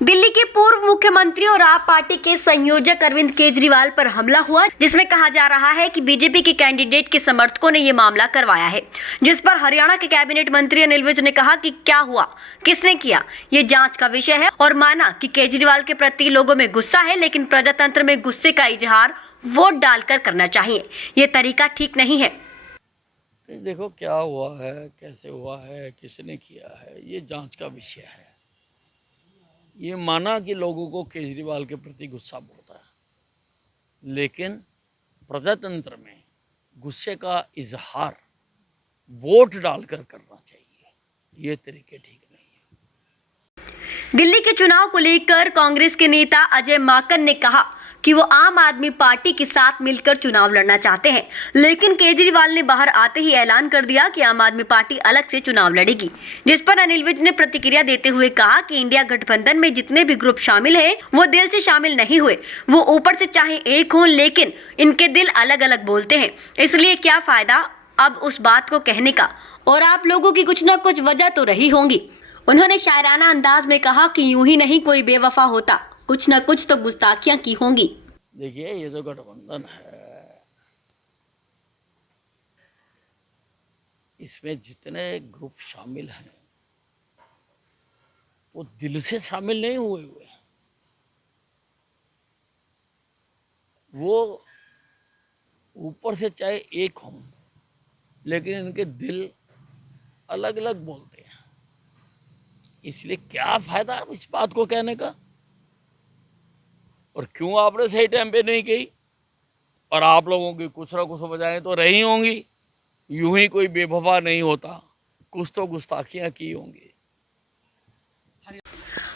दिल्ली के पूर्व मुख्यमंत्री और आप पार्टी के संयोजक अरविंद केजरीवाल पर हमला हुआ, जिसमें कहा जा रहा है कि बीजेपी के कैंडिडेट के समर्थकों ने ये मामला करवाया है, जिस पर हरियाणा के कैबिनेट मंत्री अनिल विज ने कहा कि क्या हुआ, किसने किया, ये जांच का विषय है और माना कि केजरीवाल के प्रति लोगों में गुस्सा है, लेकिन प्रजातंत्र में गुस्से का इजहार वोट डालकर करना चाहिए। ये तरीका ठीक नहीं है। देखो क्या हुआ है, कैसे हुआ है, किसने किया है, ये जांच का विषय है। ये माना कि लोगों को केजरीवाल के प्रति गुस्सा बहुत है, लेकिन प्रजातंत्र में गुस्से का इजहार वोट डालकर करना चाहिए। ये तरीके ठीक नहीं है। दिल्ली के चुनाव को लेकर कांग्रेस के नेता अजय माकन ने कहा कि वो आम आदमी पार्टी के साथ मिलकर चुनाव लड़ना चाहते हैं, लेकिन केजरीवाल ने बाहर आते ही ऐलान कर दिया कि आम आदमी पार्टी अलग से चुनाव लड़ेगी, जिस पर अनिल विज ने प्रतिक्रिया देते हुए कहा कि इंडिया गठबंधन में जितने भी ग्रुप शामिल हैं, वो दिल से शामिल नहीं हुए। वो ऊपर से चाहे एक हों, लेकिन इनके दिल अलग अलग बोलते हैं, इसलिए क्या फायदा अब उस बात को कहने का, और आप लोगों की कुछ न कुछ वजह तो रही होंगी। उन्होंने शायराना अंदाज में कहा कि यूं ही नहीं कोई बेवफा होता, कुछ न कुछ तो गुस्ताखियां की होंगी। देखिए, ये जो गठबंधन है, इसमें जितने ग्रुप शामिल हैं वो दिल से शामिल नहीं हुए हुए, वो ऊपर से चाहे एक हों, लेकिन इनके दिल अलग अलग बोलते हैं। इसलिए क्या फायदा इस बात को कहने का, और क्यों आपने सही टाइम पे नहीं कही। और आप लोगों की कुछ ना कुछ वजहें तो रही होंगी, यूं ही कोई बेवफा नहीं होता, कुछ तो गुस्ताखियां की होंगी।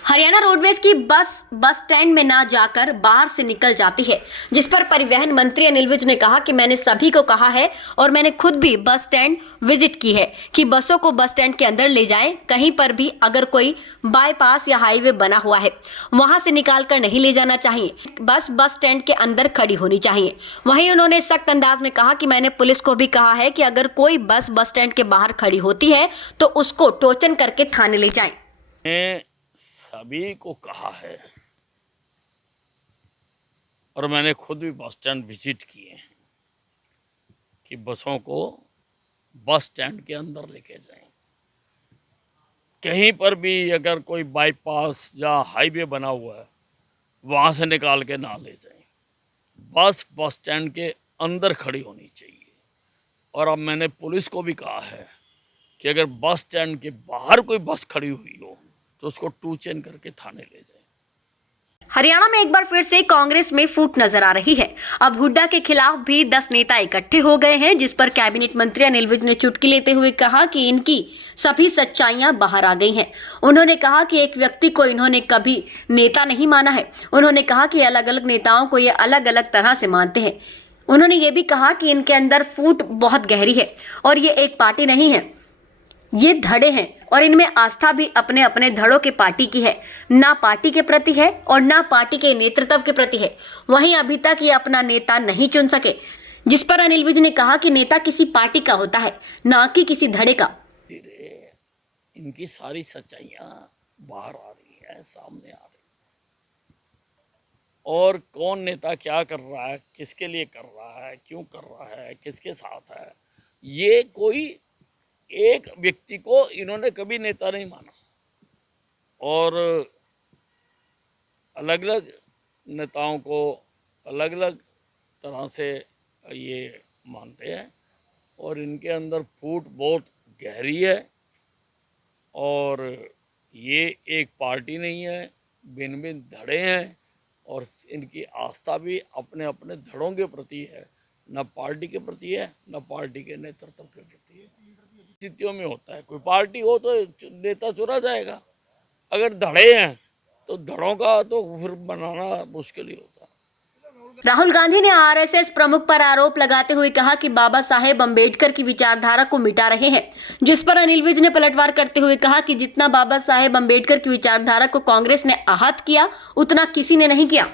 हरियाणा रोडवेज की बस स्टैंड में ना जाकर बाहर से निकल जाती है, जिस पर परिवहन मंत्री अनिल विज ने कहा कि मैंने सभी को कहा है और मैंने खुद भी बस स्टैंड विजिट की है कि बसों को बस स्टैंड के अंदर ले जाएं। कहीं पर भी अगर कोई बाईपास या हाईवे बना हुआ है, वहां से निकाल कर नहीं ले जाना चाहिए, बस स्टैंड के अंदर खड़ी होनी चाहिए। वहीं उन्होंने सख्त अंदाज में कहा कि मैंने पुलिस को भी कहा है कि अगर कोई बस स्टैंड के बाहर खड़ी होती है तो उसको टोचन करके थाने ले जाएं। सभी को कहा है और मैंने खुद भी बस स्टैंड विजिट किए हैं कि बसों को बस स्टैंड के अंदर लेके जाएं। कहीं पर भी अगर कोई बाईपास या हाईवे बना हुआ है, वहाँ से निकाल के ना ले जाएं। बस स्टैंड के अंदर खड़ी होनी चाहिए। और अब मैंने पुलिस को भी कहा है कि अगर बस स्टैंड के बाहर कोई बस खड़ी हुई हो तो उसको टू चेन करके थाने ले जाए। हरियाणा में एक बार फिर से कांग्रेस में फूट नजर आ रही है। अब हुड्डा के खिलाफ भी 10 नेता इकट्ठे हो गए हैं, जिस पर कैबिनेट मंत्री अनिल विज ने चुटकी लेते हुए कहा कि इनकी सभी सच्चाइयां बाहर आ गई हैं। उन्होंने कहा कि एक व्यक्ति को इन्होंने कभी नेता नहीं माना है। उन्होंने कहा कि अलग अलग नेताओं को ये अलग अलग तरह से मानते हैं। उन्होंने ये भी कहा कि इनके अंदर फूट बहुत गहरी है और ये एक पार्टी नहीं है, ये धड़े हैं और इनमें आस्था भी अपने अपने धड़ों के पार्टी की है, ना पार्टी के प्रति है और ना पार्टी के नेतृत्व के प्रति है। वहीं अभी तक ये अपना नेता नहीं चुन सके, जिस पर अनिल विज ने कहा कि नेता किसी पार्टी का होता है, ना कि किसी धड़े का। इनकी सारी सच्चाइयां बाहर आ रही है, सामने आ रही है, और कौन नेता क्या कर रहा है, किसके लिए कर रहा है, क्यों कर रहा है, किसके साथ है, ये कोई एक व्यक्ति को इन्होंने कभी नेता नहीं माना। और अलग अलग नेताओं को अलग अलग तरह से ये मानते हैं और इनके अंदर फूट बहुत गहरी है। और ये एक पार्टी नहीं है, भिन्न भिन्न धड़े हैं और इनकी आस्था भी अपने अपने धड़ों के प्रति है, न पार्टी के प्रति है, न पार्टी के नेतृत्व के प्रति है। स्थितियों में होता है, कोई पार्टी हो तो नेता चुना जाएगा, अगर धड़े हैं तो धड़ों का तो फिर बनाना मुश्किल ही होता है। राहुल गांधी ने आरएसएस प्रमुख पर आरोप लगाते हुए कहा कि बाबा साहेब अंबेडकर की विचारधारा को मिटा रहे हैं, जिस पर अनिल विज ने पलटवार करते हुए कहा कि जितना बाबा साहेब अंबेडकर की विचारधारा को कांग्रेस ने आहत किया, उतना किसी ने नहीं किया।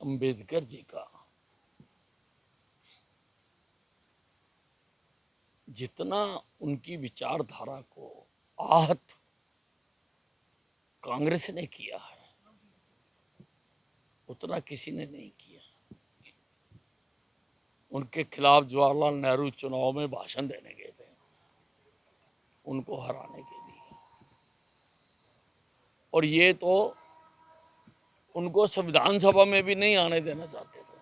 अंबेडकर जी का जितना उनकी विचारधारा को आहत कांग्रेस ने किया है, उतना किसी ने नहीं किया। उनके खिलाफ जवाहरलाल नेहरू चुनाव में भाषण देने गए थे, उनको हराने के लिए। और ये तो उनको संविधान सभा में भी नहीं आने देना चाहते थे।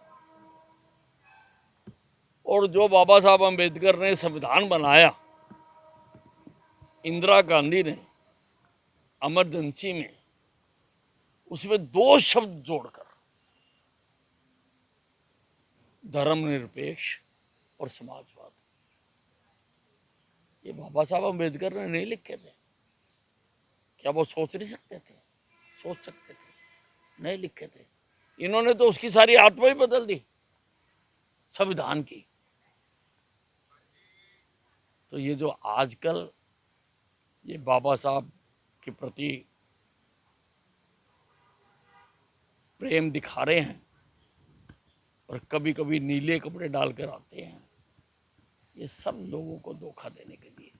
और जो बाबा साहब अम्बेडकर ने संविधान बनाया, इंदिरा गांधी ने इमरजेंसी में, उसमें 2 शब्द जोड़कर धर्मनिरपेक्ष और समाजवाद, ये बाबा साहब अम्बेडकर ने नहीं लिखे थे। क्या वो सोच नहीं सकते थे? सोच सकते थे, नहीं लिखे थे। इन्होंने तो उसकी सारी आत्मा ही बदल दी संविधान की। तो ये जो आजकल ये बाबा साहब के प्रति प्रेम दिखा रहे हैं और कभी कभी नीले कपड़े डालकर आते हैं, ये सब लोगों को धोखा देने के लिए।